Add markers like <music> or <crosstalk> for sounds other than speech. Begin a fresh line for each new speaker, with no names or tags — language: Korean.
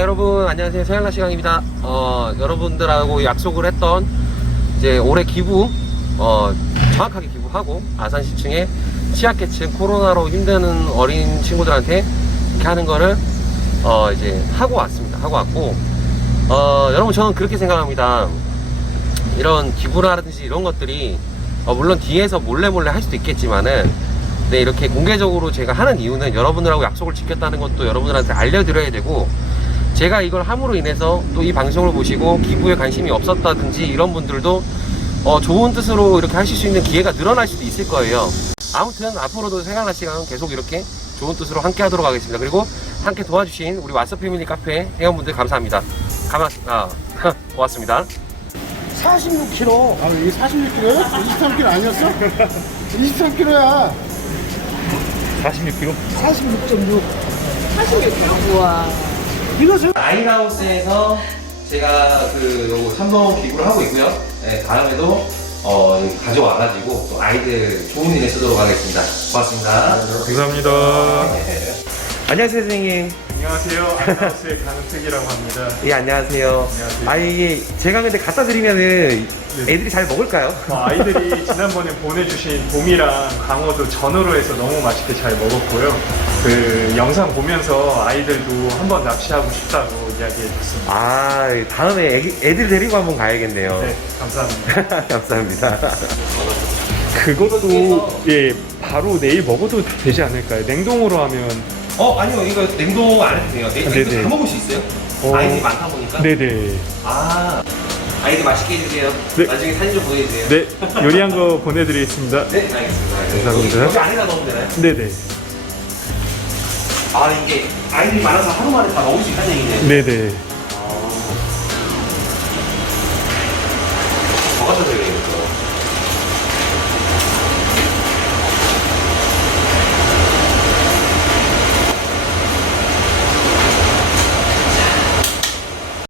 자 여러분 안녕하세요. 서현라 시강입니다. 어 여러분들하고 약속을 했던 이제 올해 기부 어 정확하게 기부하고 아산 시층에 취약계층 코로나로 힘드는 어린 친구들한테 이렇게 하는 거를 어 이제 하고 왔습니다. 하고 왔고 어 여러분 저는 그렇게 생각합니다. 이런 기부라든지 이런 것들이 어, 물론 뒤에서 몰래 몰래 할 수도 있겠지만은 네, 이렇게 공개적으로 제가 하는 이유는 여러분들하고 약속을 지켰다는 것도 여러분들한테 알려드려야 되고 제가 이걸 함으로 인해서 또 이 방송을 보시고 기부에 관심이 없었다든지 이런 분들도 어, 좋은 뜻으로 이렇게 하실 수 있는 기회가 늘어날 수도 있을 거예요. 아무튼 앞으로도 생활나 시간은 계속 이렇게 좋은 뜻으로 함께 하도록 하겠습니다. 그리고 함께 도와주신 우리 왓츠 패밀리 카페 회원분들 감사합니다. 가만, 아, <laughs> 고맙습니다.
46kg. 아, 이게 46kg야? 23kg 아니었어? 23kg야.
46kg?
46.6.
46kg? 우와.
이것을
아이하우스에서 제가 그 요거 3번 기부를 하고 있고요. 네, 다음에도 어, 가져와가지고 또 아이들 좋은 일에 쓰도록 하겠습니다. 고맙습니다.
감사합니다. <laughs>
안녕하세요, 선생님.
안녕하세요. 아나운스의 강은택이라고 합니다.
예, 안녕하세요.
안녕하세요.
아, 이게 제가 근데 갖다 드리면은
네.
애들이 잘 먹을까요?
어, 아이들이 지난번에 보내주신 봄이랑 강어도 전어로 해서 너무 맛있게 잘 먹었고요. 그 영상 보면서 아이들도 한번 납치하고 싶다고 이야기해 줬습니다.
아, 다음에 애기, 애들 데리고 한번 가야겠네요.
네, 감사합니다. <laughs>
감사합니다.
그것도 예 바로 내일 먹어도 되지 않을까요? 냉동으로 하면
어, 아니요. 이거 냉동 안 해도 돼요. 네,
네네.
이거 다 먹을 수 있어요?
어.
아이들이 많다 보니까.
네네
아, 아이들 맛있게 해주세요.
네.
나중에 사진 좀 보내주세요.
네 요리한 거 보내드리겠습니다.
네, 알겠습니다.
감사합니다.
여기 안에다 넣으면 되나요?
네네
아, 이게 아이들이 많아서 하루 만에 다 먹을 수 있다는 얘기네요.
네네